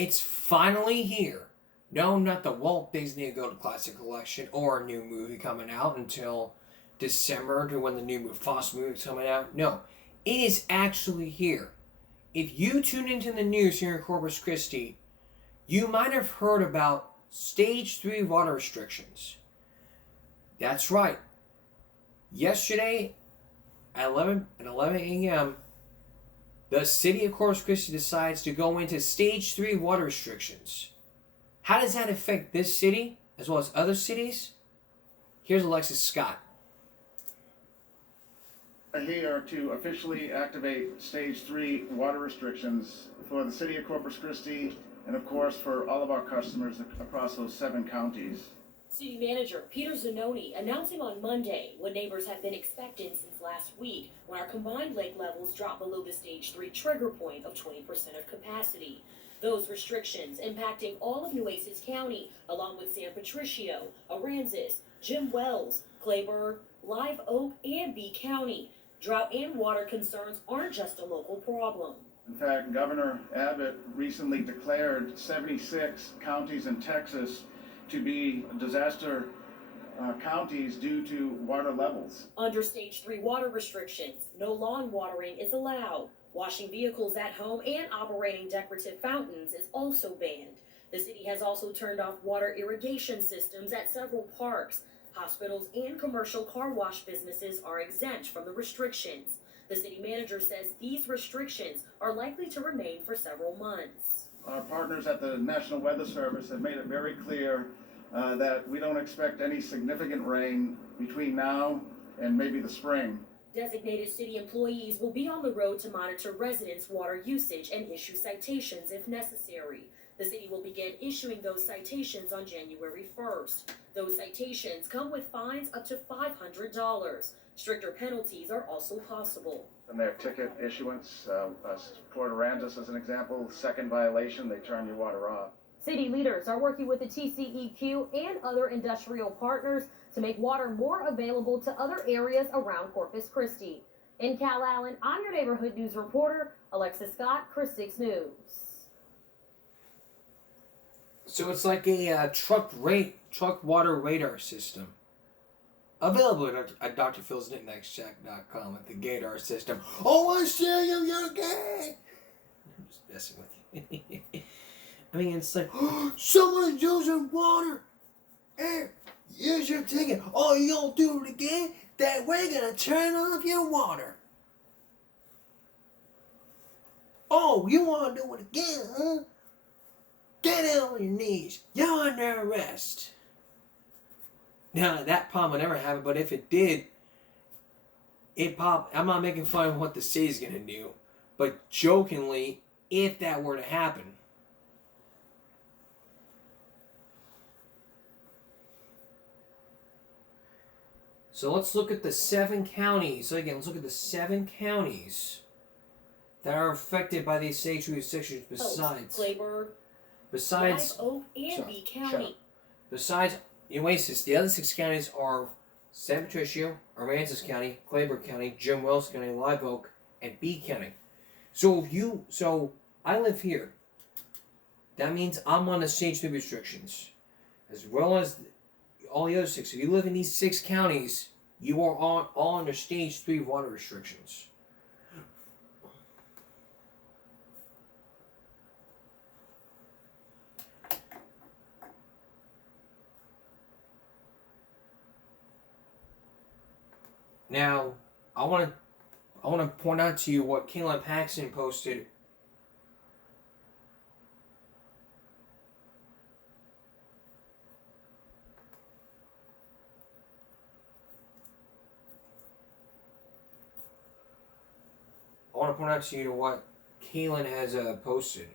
It's finally here. No, not the Walt Disney Go to Classic Collection or a new movie coming out until December to when the new Mufasa movie is coming out. No, it is actually here. If you tune into the news here in Corpus Christi, you might have heard about Stage 3 water restrictions. That's right. Yesterday at 11 a.m., the city of Corpus Christi decides to go into Stage 3 water restrictions. How does that affect this city as well as other cities? Here's Alexis Scott. Here to officially activate Stage 3 water restrictions for the city of Corpus Christi and, of course, for all of our customers across those 7 counties. City Manager Peter Zanoni announcing on Monday what neighbors have been expecting since last week when our combined lake levels dropped below the Stage 3 trigger point of 20% of capacity. Those restrictions impacting all of Nueces County, along with San Patricio, Aransas, Jim Wells, Clayburgh, Live Oak, and B County. Drought and water concerns aren't just a local problem. In fact, Governor Abbott recently declared 76 counties in Texas to be disaster counties due to water levels. Under Stage 3 water restrictions, no lawn watering is allowed. Washing vehicles at home and operating decorative fountains is also banned. The city has also turned off water irrigation systems at several parks. Hospitals and commercial car wash businesses are exempt from the restrictions. The city manager says these restrictions are likely to remain for several months. Our partners at the National Weather Service have made it very clear that we don't expect any significant rain between now and maybe the spring. Designated city employees will be on the road to monitor residents' water usage and issue citations if necessary. The city will begin issuing those citations on January 1st. Those citations come with fines up to $500. Stricter penalties are also possible. And their ticket issuance, Port Aransas as an example, second violation, they turn your water off. City leaders are working with the TCEQ and other industrial partners to make water more available to other areas around Corpus Christi. In Calallen, I'm your neighborhood news reporter, Alexis Scott, Chris 6 News. So it's like a truck water radar system. Available at drphilsnicknackscheck.com at the Gator system. Oh, I see you, you're gay! I'm just messing with you. I mean, it's like, oh, someone's using water. Hey, here's your ticket. Oh, you don't do it again? Then we're going to turn off your water. Oh, you want to do it again, huh? Get down on your knees. You're under arrest. Now, that problem would never happen, but if it did, I'm not making fun of what the city's going to do, but jokingly, if that were to happen. So let's look at the 7 counties. So again, let's look at the 7 counties that are affected by these Stage 3 restrictions besides... Clayburgh, Besides... Live Oak, and B County. Besides Nueces, the other 6 counties are San Patricio, Aransas County, Clayburgh County, Jim Wells County, Live Oak, and B County. So I live here. That means I'm on the Stage 3 restrictions. As well as all the other 6. If you live in these 6 counties, you are all under Stage 3 water restrictions. Now, I want to point out to you what Kayla Paxton posted. I want to point out to you what Kaylin has posted.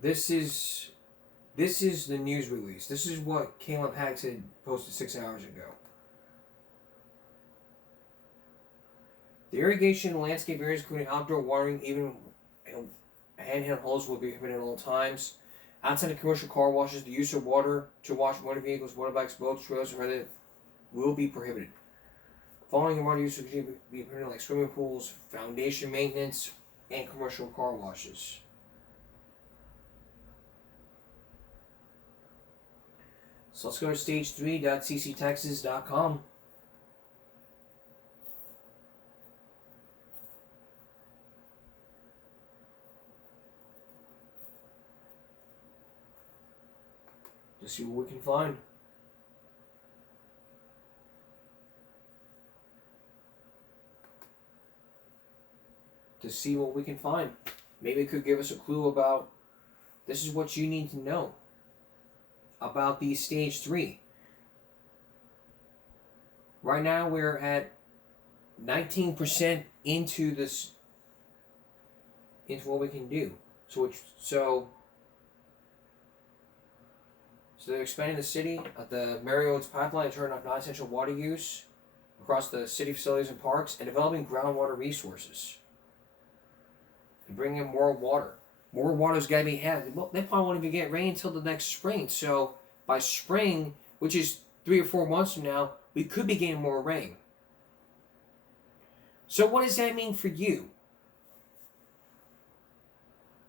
This is the news release. This is what Caleb Paxton posted 6 hours ago. The irrigation and landscape areas, including outdoor watering, even handheld hose, will be permitted at all times. Outside of commercial car washes, the use of water to wash motor vehicles, motorbikes, boats, trails, and other will be prohibited. Following water use would be permitted like swimming pools, foundation maintenance, and commercial car washes. So let's go to stage3.cctexas.com. To see what we can find. To see what we can find. Maybe it could give us a clue about this is what you need to know about the stage 3. Right now we're at 19% into this, into what we can do. So they're expanding the city at the Mary Oates pipeline to turn off non-essential water use across the city facilities and parks, and developing groundwater resources. And bringing in more water. More water's got to be had. Well, they probably won't even get rain until the next spring. So by spring, which is 3 or 4 months from now, we could be getting more rain. So what does that mean for you?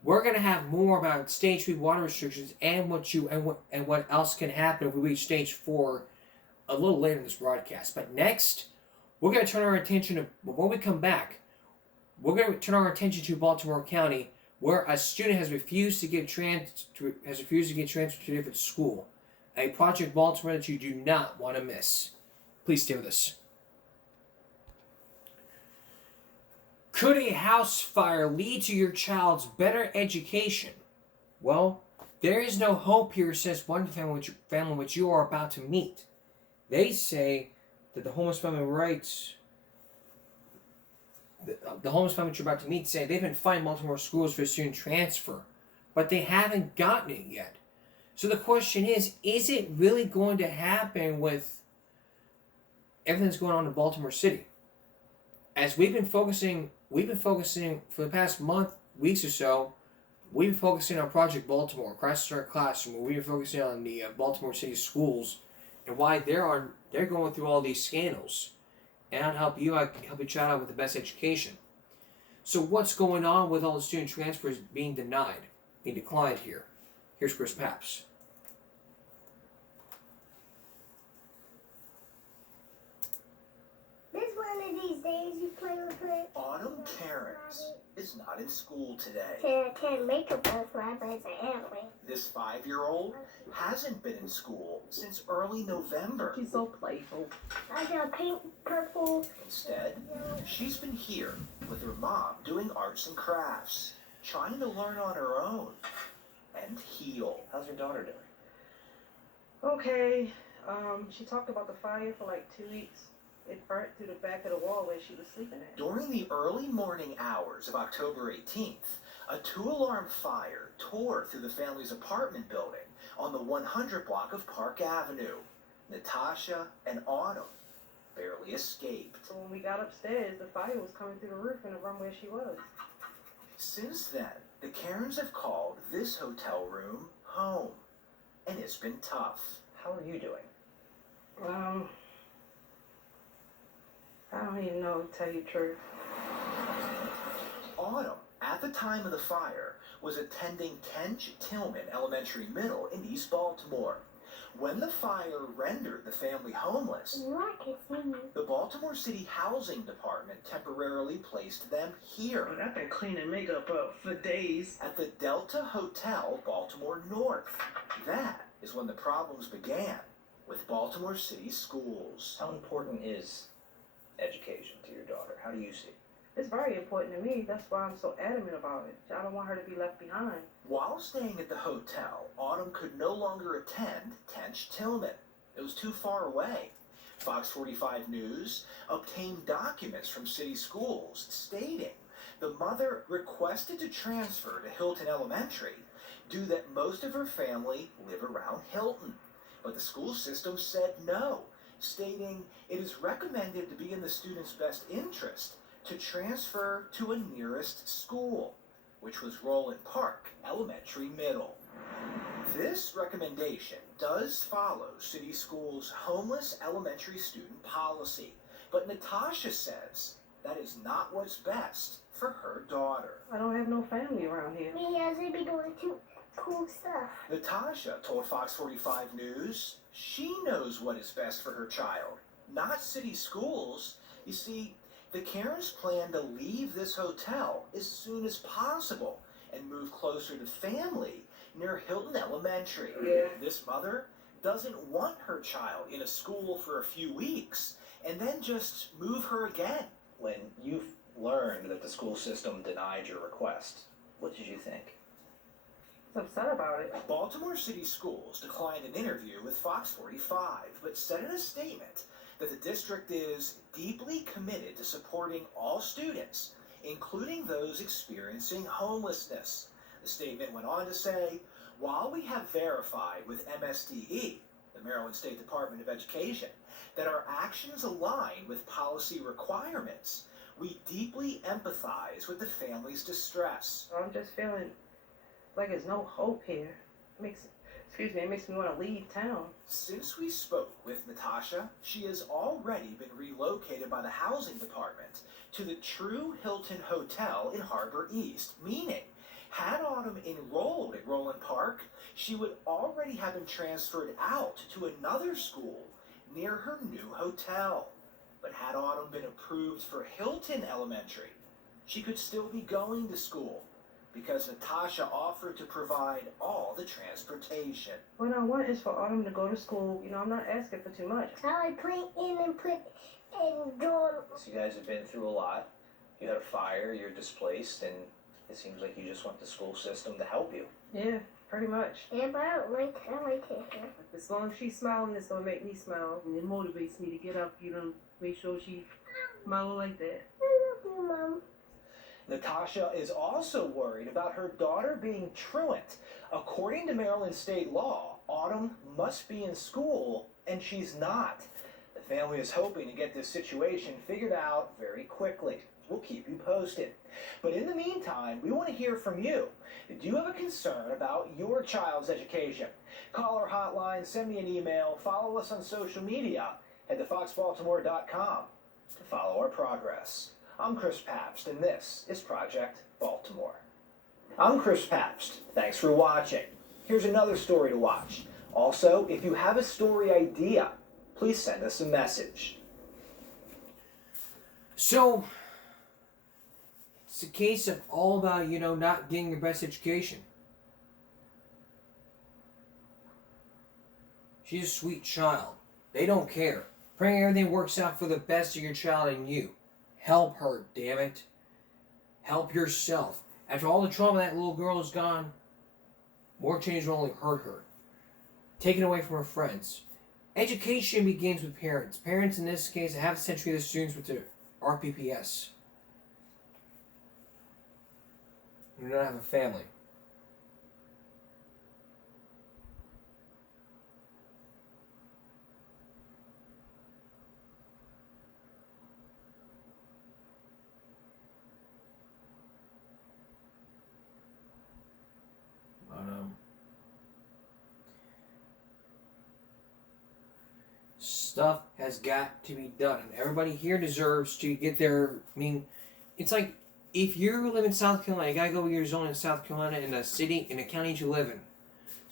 We're going to have more about stage 3 water restrictions and what else can happen if we reach stage 4 a little later in this broadcast. But next, we're going to turn our attention to, when we come back, we're going to turn our attention to Baltimore County, where a student has refused to get transferred to a different school. A Project Baltimore that you do not want to miss. Please stay with us. Could a house fire lead to your child's better education? Well, there is no hope here, says one family which you are about to meet. They say that the homeless family the homeless family you're about to meet say they've been finding Baltimore schools for student transfer, but they haven't gotten it yet. So the question is it really going to happen with everything that's going on in Baltimore City? As we've been focusing for the past month, weeks or so, we've been focusing on Project Baltimore, Crisis Start Classroom, where we've been focusing on the Baltimore City schools and why they're going through all these scandals. And I'll help you child out with the best education. So what's going on with all the student transfers being declined here? Here's Chris Papps. This one of these days you play with her. Autumn Cairns is not in school today. To attend makeup class, rabbits and anime. This 5-year-old hasn't been in school since early November. She's so playful. I got pink, purple. Instead, she's been here with her mom doing arts and crafts, trying to learn on her own and heal. How's your daughter doing? Okay. She talked about the fire for like 2 weeks. It burnt through the back of the wall where she was sleeping at. During the early morning hours of October 18th, a 2-alarm fire tore through the family's apartment building on the 100 block of Park Avenue. Natasha and Autumn barely escaped. So when we got upstairs, the fire was coming through the roof in the room where she was. Since then, the Cairns have called this hotel room home, and it's been tough. How are you doing? I don't even know, to tell you the truth. Autumn, at the time of the fire, was attending Tench Tillman Elementary Middle in East Baltimore. When the fire rendered the family homeless, the Baltimore City Housing Department temporarily placed them here But I've been cleaning makeup up for days. at the Delta Hotel, Baltimore North. That is when the problems began with Baltimore City schools. How important is education to your daughter? How do you see it? It's very important to me. That's why I'm so adamant about it. I don't want her to be left behind. While staying at the hotel, Autumn could no longer attend Tench Tillman. It was too far away. Fox 45 News obtained documents from city schools stating the mother requested to transfer to Hilton Elementary due that most of her family live around Hilton. But the school system said no, stating it is recommended to be in the student's best interest to transfer to a nearest school, which was Roland Park Elementary Middle. This recommendation does follow City Schools' homeless elementary student policy, But Natasha says that is not what's best for her daughter. I don't have no family around here. Me, as they be doing too cool stuff. Natasha told Fox 45 News she knows what is best for her child, not city schools. You see, the Karens plan to leave this hotel as soon as possible and move closer to family near Hilton Elementary. Yeah. This mother doesn't want her child in a school for a few weeks and then just move her again. When you've learned that the school system denied your request, what did you think? I was upset about it. Baltimore City Schools declined an interview with Fox 45, but said in a statement that the district is deeply committed to supporting all students, including those experiencing homelessness. The statement went on to say, while we have verified with MSDE, the Maryland State Department of Education, that our actions align with policy requirements, we deeply empathize with the family's distress. I'm just feeling like there's no hope here. It makes me want to leave town. Since we spoke with Natasha, she has already been relocated by the housing department to the True Hilton Hotel in Harbor East, meaning had Autumn enrolled at Roland Park, she would already have been transferred out to another school near her new hotel. But had Autumn been approved for Hilton Elementary, she could still be going to school because Natasha offered to provide all the transportation. What I want is for Autumn to go to school. You know, I'm not asking for too much. I like put in and put and draw. So you guys have been through a lot. You had a fire, you're displaced, and it seems like you just want the school system to help you. Yeah, pretty much. Yeah, but I like it here. As long as she's smiling, it's gonna make me smile, and it motivates me to get up. You know, make sure she smiling like that. I love you, Mom. Natasha is also worried about her daughter being truant. According to Maryland state law, Autumn must be in school, and she's not. The family is hoping to get this situation figured out very quickly. We'll keep you posted. But in the meantime, we want to hear from you. Do you have a concern about your child's education? Call our hotline, send me an email, follow us on social media. Head to foxbaltimore.com to follow our progress. I'm Chris Pabst, and this is Project Baltimore. I'm Chris Pabst. Thanks for watching. Here's another story to watch. Also, if you have a story idea, please send us a message. So, it's a case of all about, not getting your best education. She's a sweet child. They don't care. Praying everything works out for the best of your child and you. Help her, damn it. Help yourself. After all the trauma that little girl has gone, more change will only hurt her. Taken away from her friends. Education begins with parents. Parents, in this case, a half century of the students with the RPPS. You don't have a family. Stuff has got to be done, and everybody here deserves to get their. It's like if you live in South Carolina, you gotta go with your zone in South Carolina in the city, in the counties you live in.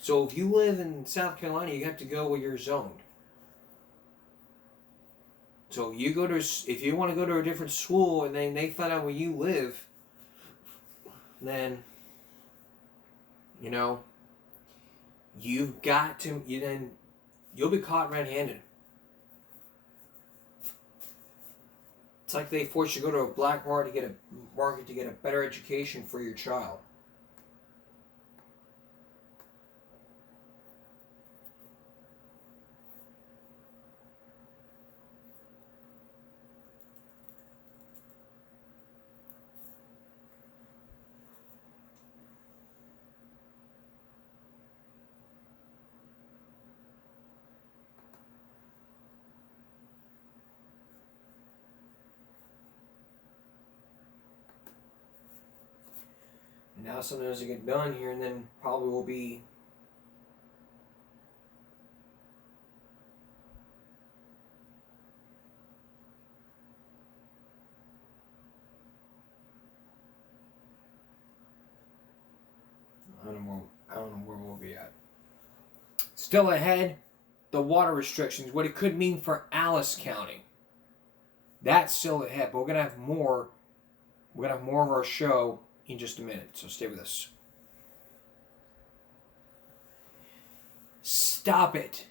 So if you live in South Carolina, you have to go where you're zoned. So you go to, if you want to go to a different school, and then they find out where you live, then you've got to. Then you'll be caught red-handed. It's like they force you to go to a black market to get a better education for your child. Now something has to get done here, and then probably will be I don't know where we'll be at. Still ahead, the water restrictions, what it could mean for Alice County. That's still ahead, but we're gonna have more. We're gonna have more of our show in just a minute, so stay with us. Stop it.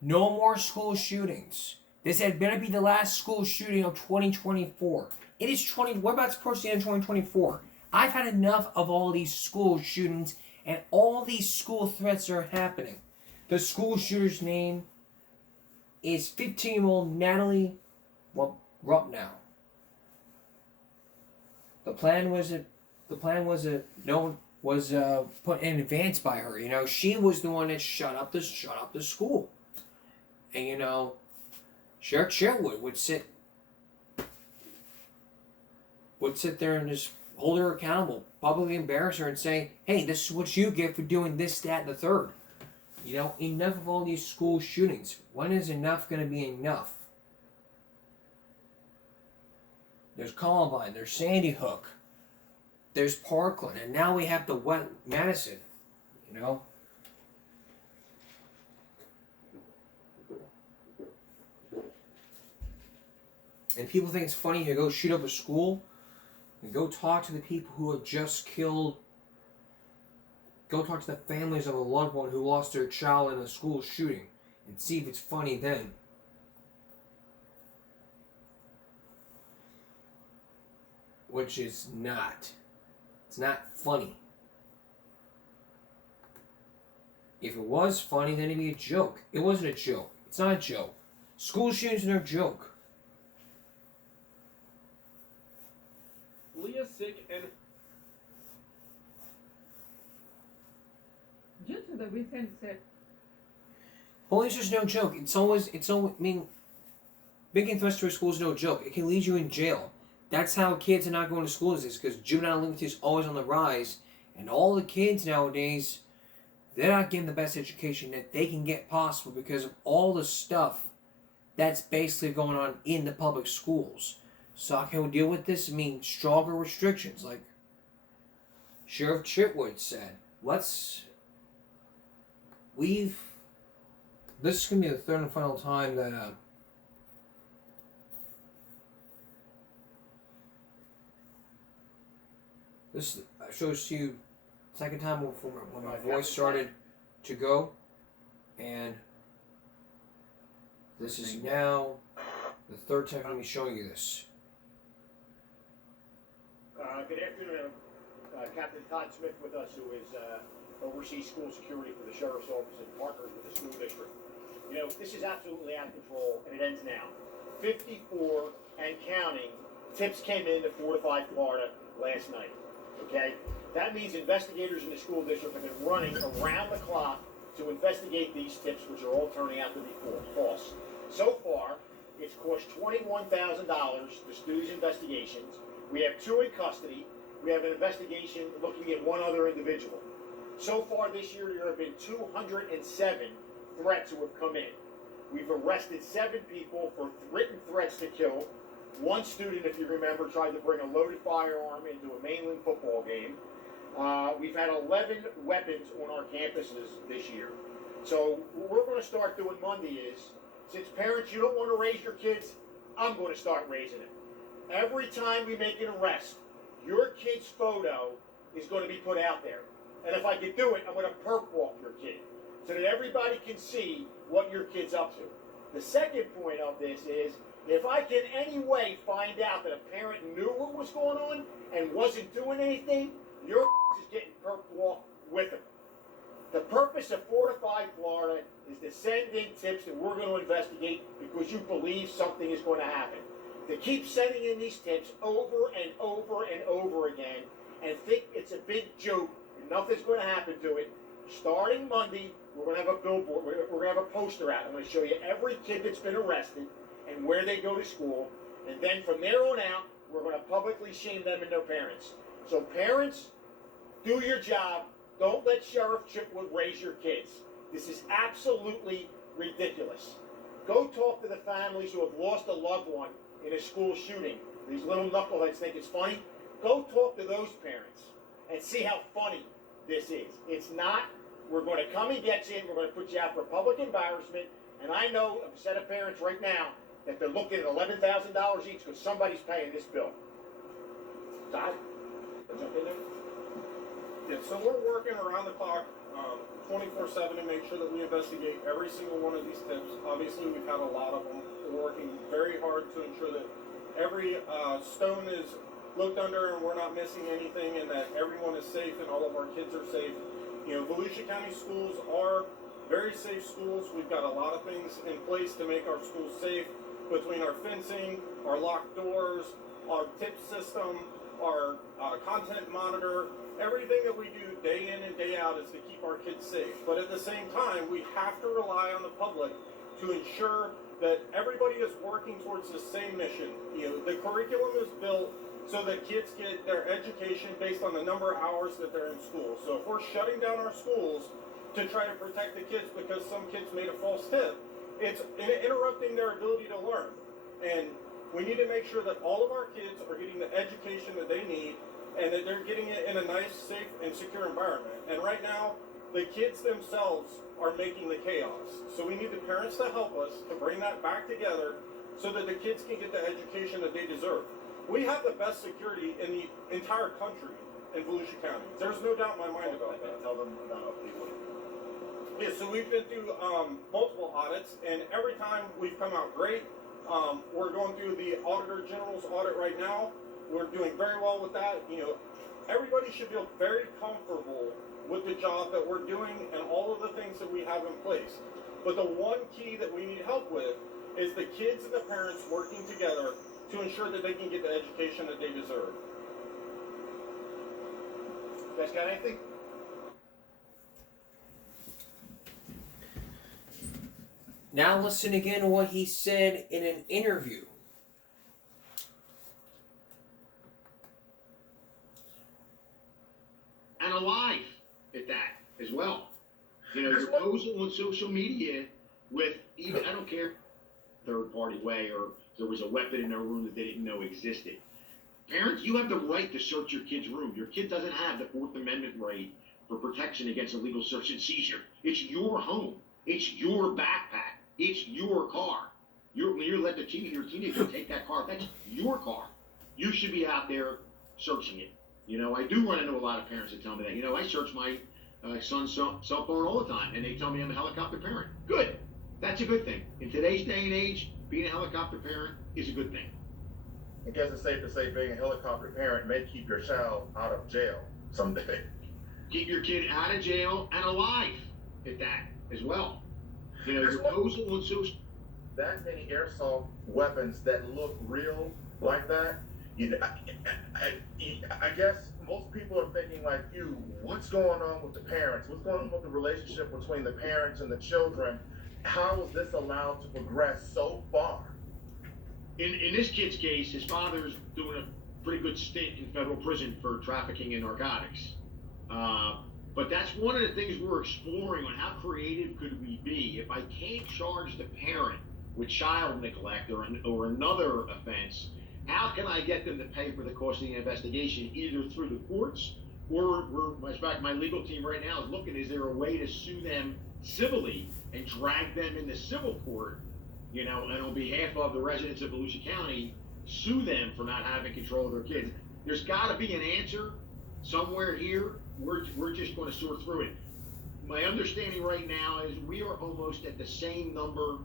No more school shootings. This had better be the last school shooting of 2024. It is we're about to approach the end of 2024. I've had enough of all these school shootings and all these school threats are happening. The school shooter's name is 15-year-old Natalie Rupnow. The plan was put in advance by her. You know, she was the one that shut up the school. And you know, Sheriff Sherwood would sit there and just hold her accountable, publicly embarrass her and say, hey, this is what you get for doing this, that, and the third. You know, enough of all these school shootings. When is enough going to be enough? There's Columbine, there's Sandy Hook, there's Parkland, and now we have the Madison, you know? And people think it's funny to go shoot up a school and go talk to the people who have just killed. Go talk to the families of a loved one who lost their child in a school shooting and see if it's funny then. Which is not. It's not funny. If it was funny, then it'd be a joke. It wasn't a joke. It's not a joke. School shootings are no joke. Leah sick and due to the recent Bullying's just no joke. It's always, I mean, making threats to a school is no joke. It can lead you in jail. That's how kids are not going to school is because juvenile delinquency is always on the rise. And all the kids nowadays, they're not getting the best education that they can get possible because of all the stuff that's basically going on in the public schools. So how can we deal with this? I mean, stronger restrictions, like Sheriff Chitwood said. This is going to be the third and final time that this shows to you second time when my voice started to go, and this is now the third time I'm going to be showing you this. Good afternoon. Captain Todd Smith with us, who is oversees school security for the Sheriff's Office and partners with the school district. You know, this is absolutely out of control, and it ends now. 54 and counting tips came into Fortified Florida last night. Okay? That means investigators in the school district have been running around the clock to investigate these tips, which are all turning out to be false. So far, it's cost $21,000 to do these investigations. We have 2 in custody. We have an investigation looking at 1 other individual. So far this year, there have been 207 threats who have come in. We've arrested 7 people for written threats to kill. 1 student, if you remember, tried to bring a loaded firearm into a mainland football game. We've had 11 weapons on our campuses this year. So what we're going to start doing Monday is, since parents, you don't want to raise your kids, I'm going to start raising them. Every time we make an arrest, your kid's photo is going to be put out there. And if I can do it, I'm going to perp walk your kid so that everybody can see what your kid's up to. The second point of this is, if I can any way find out that a parent knew what was going on and wasn't doing anything, your is getting perp walked with them. The purpose of Fortified Florida is to send in tips that we're going to investigate because you believe something is going to happen. To keep sending in these tips over and over and over again and think it's a big joke and nothing's going to happen to it. Starting Monday, we're going to have a billboard, we're going to have a poster out. I'm going to show you every kid that's been arrested and where they go to school. And then from there on out, we're going to publicly shame them and their parents. So parents, do your job. Don't let Sheriff Chitwood raise your kids. This is absolutely ridiculous. Go talk to the families who have lost a loved one in a school shooting. These little knuckleheads think it's funny. Go talk to those parents and see how funny this is. It's not, we're going to come and get you, and we're going to put you out for public embarrassment. And I know of a set of parents right now that they're looking at $11,000 each because somebody's paying this bill. Todd, jump in there. Yeah, so we're working around the clock, 24/7 to make sure that we investigate every single one of these tips. Obviously, we've had a lot of them. We're working very hard to ensure that every stone is looked under and we're not missing anything, and that everyone is safe and all of our kids are safe. You know, Volusia County schools are very safe schools. We've got a lot of things in place to make our schools safe, between our fencing, our locked doors, our tip system, our content monitor. Everything that we do day in and day out is to keep our kids safe. But at the same time, we have to rely on the public to ensure that everybody is working towards the same mission. You know, the curriculum is built so that kids get their education based on the number of hours that they're in school. So if we're shutting down our schools to try to protect the kids because some kids made a false tip, it's interrupting their ability to learn. And we need to make sure that all of our kids are getting the education that they need, and that they're getting it in a nice, safe, and secure environment. And right now, the kids themselves are making the chaos. So we need the parents to help us to bring that back together so that the kids can get the education that they deserve. We have the best security in the entire country in Volusia County. There's no doubt in my mind about that. Tell them about people. Yeah, so we've been through multiple audits, and every time we've come out great. We're going through the Auditor General's audit right now. We're doing very well with that. You know, everybody should feel very comfortable with the job that we're doing and all of the things that we have in place. But the one key that we need help with is the kids and the parents working together to ensure that they can get the education that they deserve. You guys got anything? Now listen again to what he said in an interview. And alive at that as well. You know, you're posing on social media with even, I don't care, third party way, or there was a weapon in their room that they didn't know existed. Parents, you have the right to search your kid's room. Your kid doesn't have the Fourth Amendment right for protection against illegal search and seizure. It's your home. It's your backpack. It's your car. When you let your teenager take that car, that's your car. You should be out there searching it. You know, I do run into a lot of parents that tell me that. You know, I search my son's cell phone all the time, and they tell me I'm a helicopter parent. Good. That's a good thing. In today's day and age, being a helicopter parent is a good thing. I guess it's safe to say being a helicopter parent may keep your child out of jail someday. Keep your kid out of jail and alive at that as well. You know, you're posing on social. That many airsoft weapons that look real like that, you know, I guess most people are thinking like you, what's going on with the parents? What's going on with the relationship between the parents and the children? How is this allowed to progress so far? In this kid's case, his father's doing a pretty good stint in federal prison for trafficking in narcotics. But that's one of the things we're exploring on how creative could we be. If I can't charge the parent with child neglect or another offense, how can I get them to pay for the cost of the investigation, either through the courts or in fact, my legal team right now is looking, is there a way to sue them civilly and drag them into civil court, you know, and on behalf of the residents of Volusia County, sue them for not having control of their kids? There's got to be an answer somewhere here. We're just going to sort through it. My understanding right now is we are almost at the same number,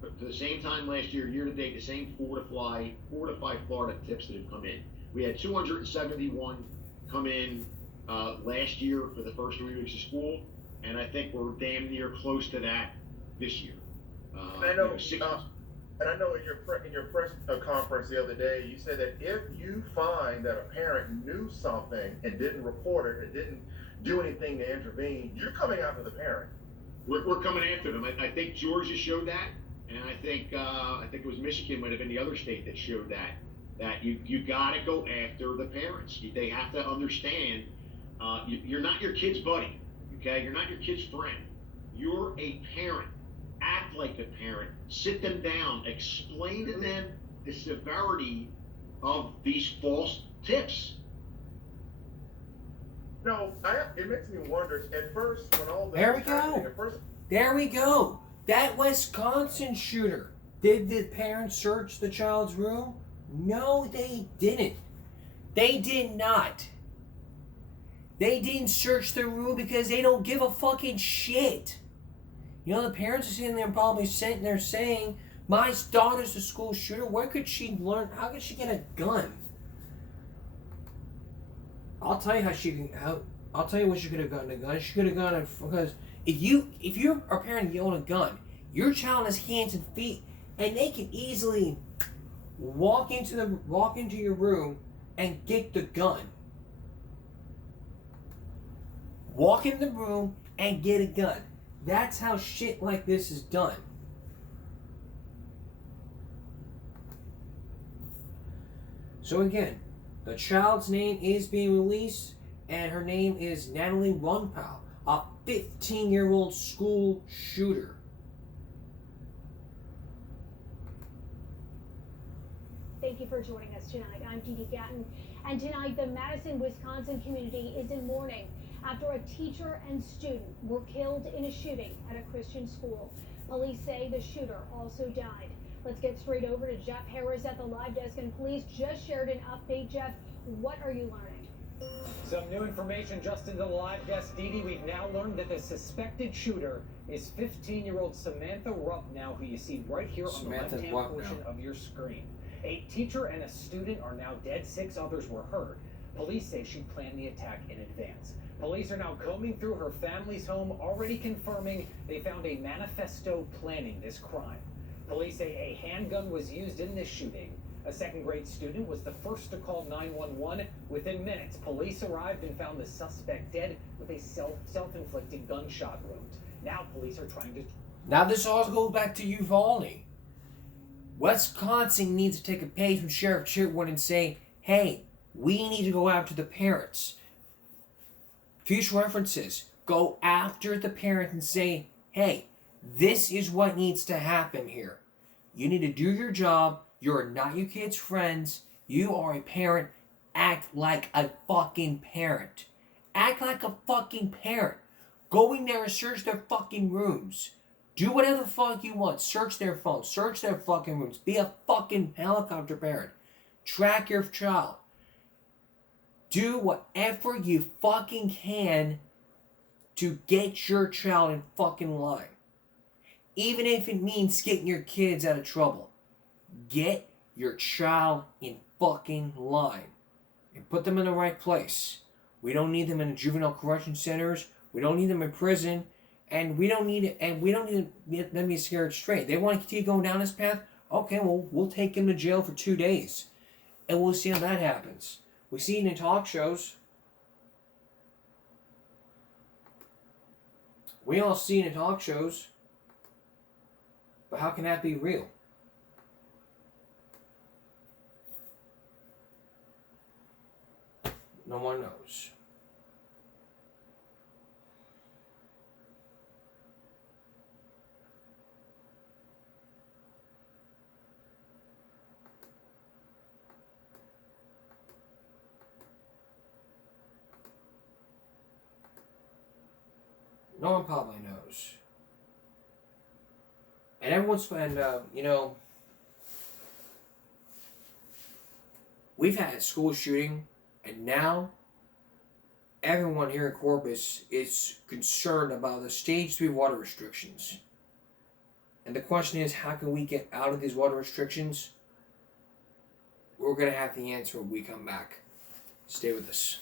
for the same time last year, year to date, the same 4 to 5 Florida tips that have come in. We had 271 come in last year for the first 3 weeks of school, and I think we're damn near close to that this year. And I know in your press conference the other day, you said that if you find that a parent knew something and didn't report it, and didn't do anything to intervene, you're coming after the parent. We're coming after them. I think Georgia showed that, and I think it was Michigan might have been the other state that showed that you got to go after the parents. They have to understand you're not your kid's buddy, okay? You're not your kid's friend. You're a parent. Act like a parent. Sit them down. Explain to them the severity of these false tips. No, it makes me wonder. At first, when all this There we was happening, go. at first, There we go. That Wisconsin shooter. Did the parents search the child's room? No, they didn't. They did not. They didn't search the room because they don't give a fucking shit. You know, the parents are sitting there probably sitting there saying, my daughter's a school shooter. Where could she learn? How could she get a gun? I'll tell you how she can. I'll tell you what she could have gotten a gun. She could have gotten it because if you're a parent and you own a gun, your child has hands and feet, and they can easily walk into your room and get the gun. Walk in the room and get a gun. That's how shit like this is done. So again, the child's name is being released, and her name is Natalie Runpal, a 15-year-old school shooter. Thank you for joining us tonight. I'm Dee Dee Gatton, and tonight the Madison, Wisconsin community is in mourning after a teacher and student were killed in a shooting at a Christian school. Police say the shooter also died. Let's get straight over to Jeff Harris at the live desk, and police just shared an update. Jeff, what are you learning? Some new information just into the live desk, Dee Dee. We've now learned that the suspected shooter is 15-year-old Samantha Rupnow, who you see right here on the left-hand portion of your screen. A teacher and a student are now dead. 6 others were hurt. Police say she planned the attack in advance. Police are now combing through her family's home, already confirming they found a manifesto planning this crime. Police say a handgun was used in this shooting. A second-grade student was the first to call 911. Within minutes, police arrived and found the suspect dead with a self-inflicted gunshot wound. Now police are trying to... Now this all goes back to Uvalde. Wisconsin needs to take a page from Sheriff Chitwood and say, hey, we need to go after the parents. Future references, go after the parents and say, hey, this is what needs to happen here. You need to do your job. You're not your kids' friends. You are a parent. Act like a fucking parent. Act like a fucking parent. Go in there and search their fucking rooms. Do whatever the fuck you want. Search their phones. Search their fucking rooms. Be a fucking helicopter parent. Track your child. Do whatever you fucking can to get your child in fucking line. Even if it means getting your kids out of trouble. Get your child in fucking line. And put them in the right place. We don't need them in the juvenile correction centers. We don't need them in prison. And we don't need them to be scared straight. They want to keep going down this path? Okay, well, we'll take them to jail for 2 days. And we'll see how that happens. We see it in talk shows. We all see it in talk shows. But how can that be real? No one knows. No one probably knows. And everyone's, we've had a school shooting, and now everyone here in Corpus is concerned about the stage 3 water restrictions. And the question is, how can we get out of these water restrictions? We're going to have the answer when we come back. Stay with us.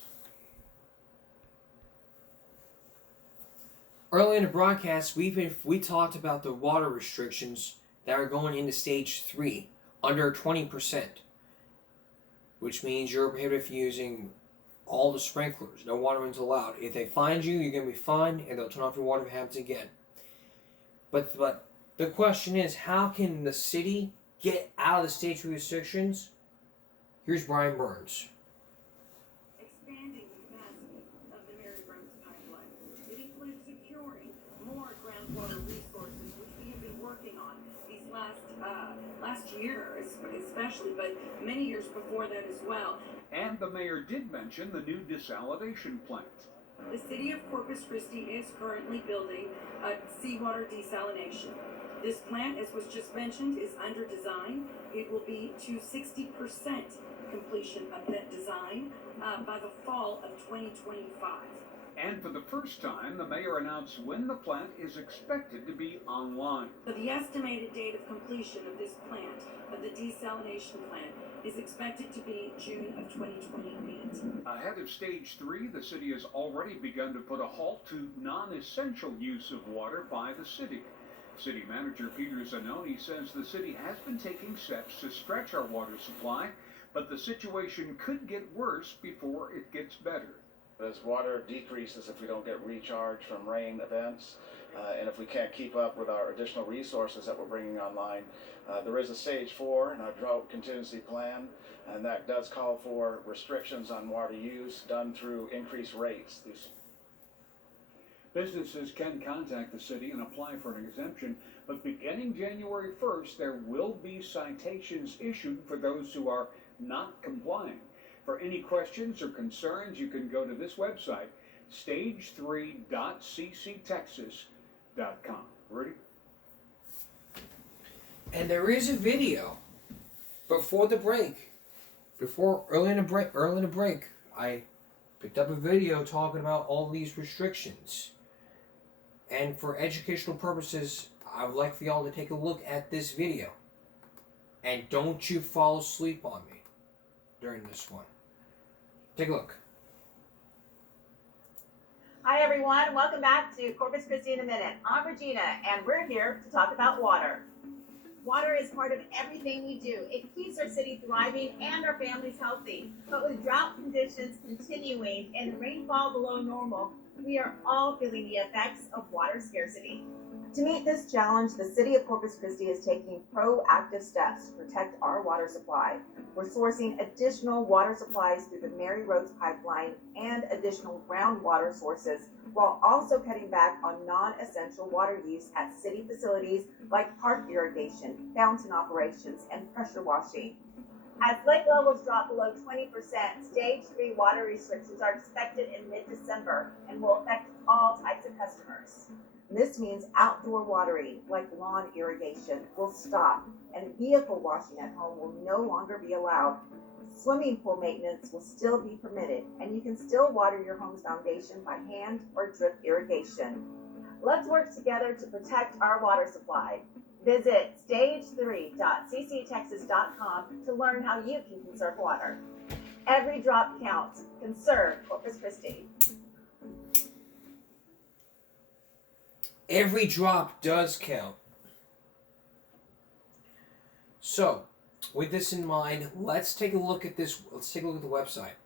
Earlier in the broadcast, we talked about the water restrictions that are going into stage 3, under 20%, which means you're prohibited from using all the sprinklers. No water runs allowed. If they find you, you're going to be fined, and they'll turn off your water if it happens again. But the question is, how can the city get out of the stage 3 restrictions? Here's Brian Burns. Expanding the capacity of the Mary Burns pipeline. It includes securing more groundwater resources, which we have been working on these last year especially, but many years before that as well. And the mayor did mention the new desalination plant. The city of Corpus Christi is currently building a seawater desalination. This plant, as was just mentioned, is under design. It will be to 60% completion of that design by the fall of 2025. And for the first time, the mayor announced when the plant is expected to be online. So the estimated date of completion of this plant, of the desalination plant, is expected to be June of 2028. Ahead of stage 3, the city has already begun to put a halt to non-essential use of water by the city. City manager Peter Zanoni says the city has been taking steps to stretch our water supply, but the situation could get worse before it gets better. As water decreases if we don't get recharge from rain events, and if we can't keep up with our additional resources that we're bringing online, there is a stage 4 in our drought contingency plan, and that does call for restrictions on water use done through increased rates. Businesses can contact the city and apply for an exemption, but beginning January 1st, there will be citations issued for those who are not complying. For any questions or concerns, you can go to this website, stage3.cctexas.com. Rudy? And there is a video before the break. Early in the break, I picked up a video talking about all these restrictions. And for educational purposes, I would like for y'all to take a look at this video. And don't you fall asleep on me during this one. Take a look. Hi everyone, welcome back to Corpus Christi in a Minute. I'm Regina, and we're here to talk about water. Water is part of everything we do. It keeps our city thriving and our families healthy. But with drought conditions continuing and rainfall below normal, we are all feeling the effects of water scarcity. To meet this challenge, the city of Corpus Christi is taking proactive steps to protect our water supply. We're sourcing additional water supplies through the Mary Rhodes pipeline and additional groundwater sources, while also cutting back on non-essential water use at city facilities like park irrigation, fountain operations, and pressure washing. As lake levels drop below 20%, stage 3 water restrictions are expected in mid-December and will affect all types of customers. This means outdoor watering, like lawn irrigation, will stop, and vehicle washing at home will no longer be allowed. Swimming pool maintenance will still be permitted, and you can still water your home's foundation by hand or drip irrigation. Let's work together to protect our water supply. Visit stage3.cctexas.com to learn how you can conserve water. Every drop counts. Conserve Corpus Christi. Every drop does count. So, with this in mind, let's take a look at this. Let's take a look at the website.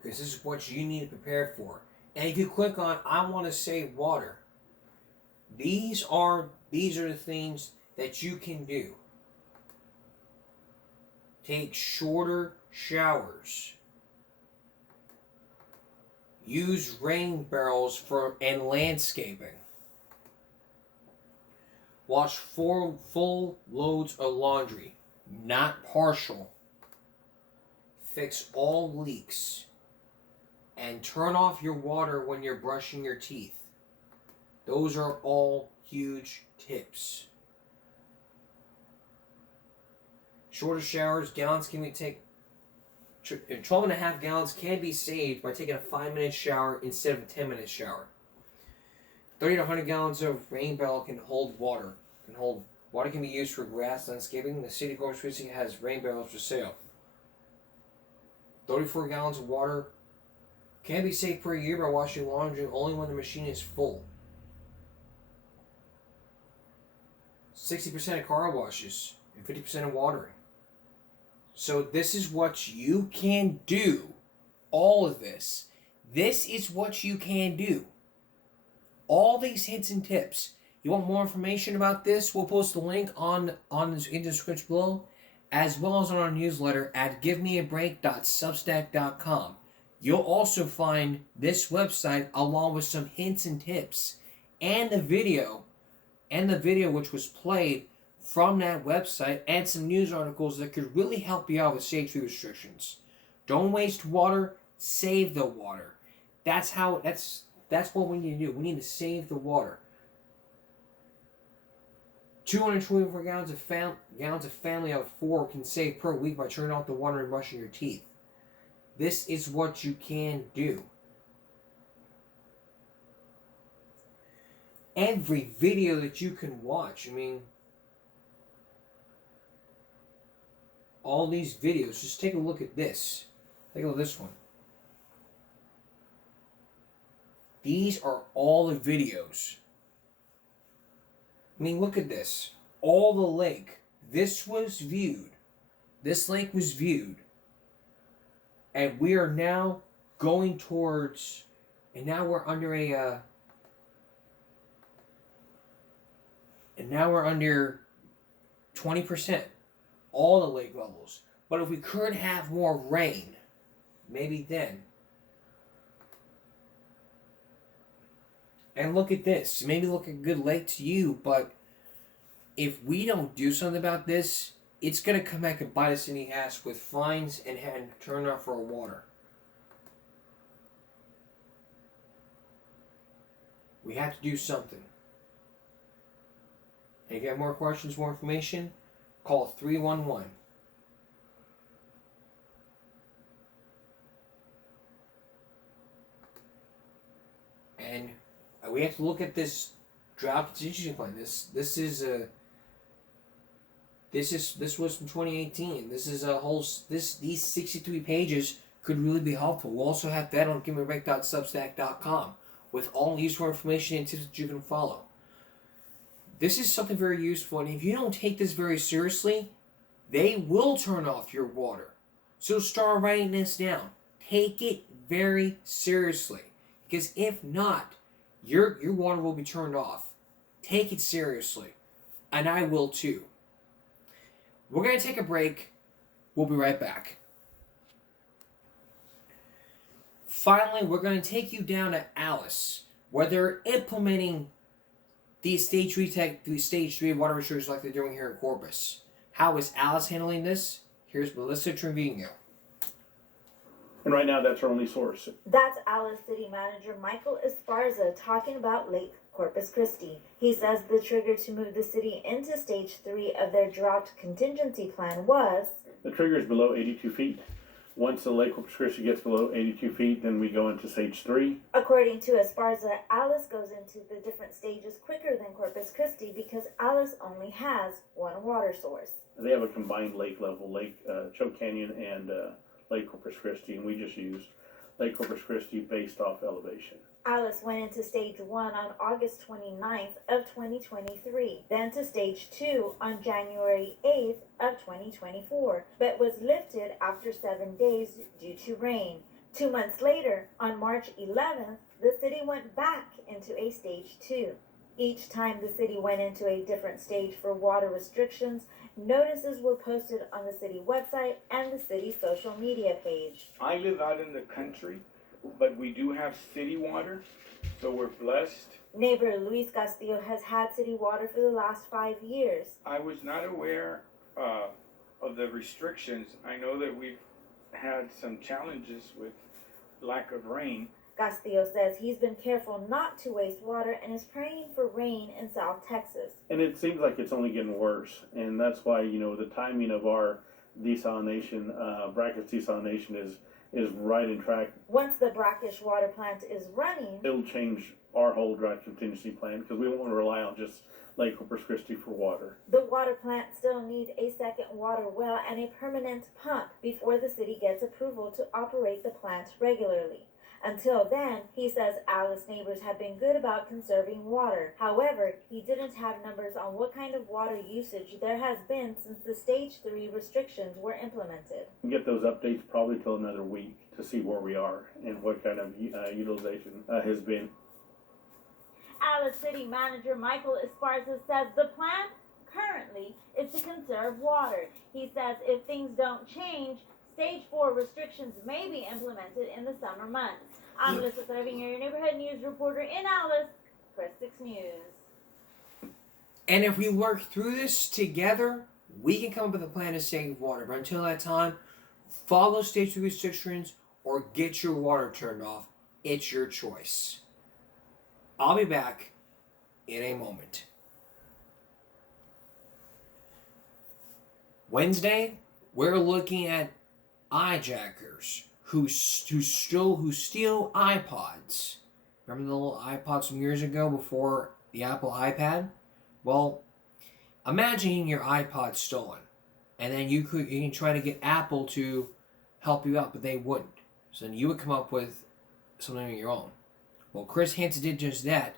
Because this is what you need to prepare for. And if you click on I want to save water, these are the things that you can do. Take shorter showers. Use rain barrels and landscaping. Wash 4 full loads of laundry, not partial. Fix all leaks. And turn off your water when you're brushing your teeth. Those are all huge tips. Shorter showers, gallons can be 12.5 gallons can be saved by taking a 5-minute shower instead of a 10-minute shower. 30 to 100 gallons of rain barrel can hold water. Water can be used for grass landscaping. The city of Corpus Christi has rain barrels for sale. 34 gallons of water can be saved per year by washing laundry only when the machine is full. 60% of car washes and 50% of watering. So this is what you can do. All of this. This is what you can do. All these hints and tips. You want more information about this? We'll post the link in the description below, as well as on our newsletter at givemeabreak.substack.com. You'll also find this website along with some hints and tips and a video and the video which was played from that website and some news articles that could really help you out with stage 3 restrictions. Don't waste water, save the water. That's what we need to do. We need to save the water. 224 gallons of family of 4 can save per week by turning off the water and brushing your teeth. This is what you can do. Every video that you can watch, I mean, all these videos, just take a look at this. Take a look at this one. These are all the videos. I mean, look at this. All the lake. This was viewed. This lake was viewed. And we are now going towards, and now we're under and now we're under 20%. All the lake levels. But if we could have more rain, maybe then. And look at this. Maybe look a good lake to you, but if we don't do something about this, it's going to come back and bite us in the ass with fines and turn off our water. We have to do something. And if you have more questions, more information, call 311. And we have to look at this drought contingency plan. This was from 2018. These 63 pages could really be helpful. We'll also have that on givemeabreak.substack.com with all useful information and tips that you can follow. This is something very useful, and if you don't take this very seriously, they will turn off your water. So start writing this down. Take it very seriously, because if not, your water will be turned off. Take it seriously, and I will too. We're going to take a break. We'll be right back. Finally, we're going to take you down to Alice, where they're implementing these stage 3 water restrictions like they're doing here in Corpus. How is Alice handling this? Here's Melissa Trevino. And right now, that's our only source. That's Alice City Manager Michael Esparza talking about Lake Corpus Christi. He says the trigger to move the city into stage 3 of their drought contingency plan was... The trigger is below 82 feet. Once the Lake Corpus Christi gets below 82 feet, then we go into stage 3. According to Esparza, Alice goes into the different stages quicker than Corpus Christi because Alice only has one water source. They have a combined lake level, Choke Canyon and Lake Corpus Christi, and we just used Lake Corpus Christi based off elevation. Alice went into stage 1 on August 29th of 2023, then to stage 2 on January 8th of 2024, but was lifted after 7 days due to rain. 2 months later, on March 11th, the city went back into a stage 2. Each time the city went into a different stage for water restrictions, notices were posted on the city website and the city social media page. I live out in the country, but we do have city water, so we're blessed. Neighbor Luis Castillo has had city water for the last 5 years. I was not aware of the restrictions. I know that we've had some challenges with lack of rain. Castillo says he's been careful not to waste water and is praying for rain in South Texas. And it seems like it's only getting worse, and that's why, the timing of our desalination, Brackish desalination is right in track. Once the brackish water plant is running, it'll change our whole drought contingency plan because we won't rely on just Lake Corpus Christi for water. The water plant still needs a second water well and a permanent pump before the city gets approval to operate the plant regularly. Until then, he says Alice neighbors have been good about conserving water. However, he didn't have numbers on what kind of water usage there has been since the stage 3 restrictions were implemented. We'll get those updates probably till another week to see where we are and what kind of utilization has been. Alice City Manager Michael Esparza says the plan currently is to conserve water. He says if things don't change, stage 4 restrictions may be implemented in the summer months. I'm Melissa Trevino, your neighborhood news reporter in Alice, Press 6 News. And if we work through this together, we can come up with a plan to save water. But until that time, follow stage 2 restrictions or get your water turned off. It's your choice. I'll be back in a moment. Wednesday, we're looking at hijackers who steal iPods. Remember the little iPods from years ago before the Apple iPad? Well, imagine your iPod stolen, and then you can try to get Apple to help you out, but they wouldn't. So then you would come up with something on your own. Well, Chris Hansen did just that,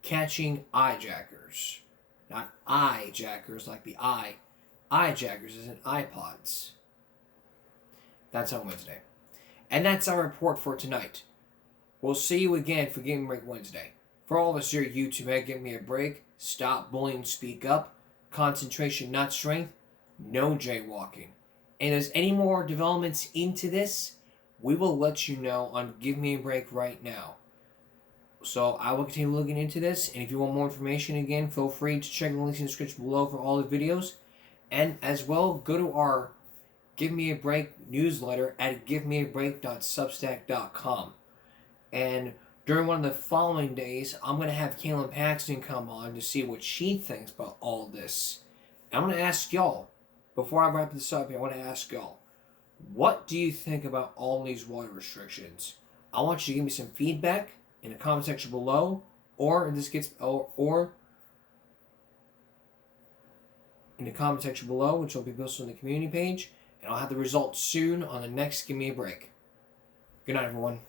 catching hijackers. Not hijackers like the eye. Hijackers as in iPods. That's on Wednesday. And that's our report for tonight. We'll see you again for Give Me a Break Wednesday. For all of us here at YouTube, give me a break. Stop bullying, speak up. Concentration, not strength. No jaywalking. And as any more developments into this, we will let you know on Give Me a Break right now. So I will continue looking into this. And if you want more information, again, feel free to check the links in the description below for all the videos. And as well, go to our Give Me a Break newsletter at givemeabreak.substack.com. And during one of the following days, I'm going to have Kaylin Paxton come on to see what she thinks about all this. And I'm going to ask y'all, before I wrap this up, I want to ask y'all, what do you think about all these water restrictions? I want you to give me some feedback in the comment section below, or in the comment section below, which will be posted on the community page, and I'll have the results soon on the next Give Me a Break. Good night, everyone.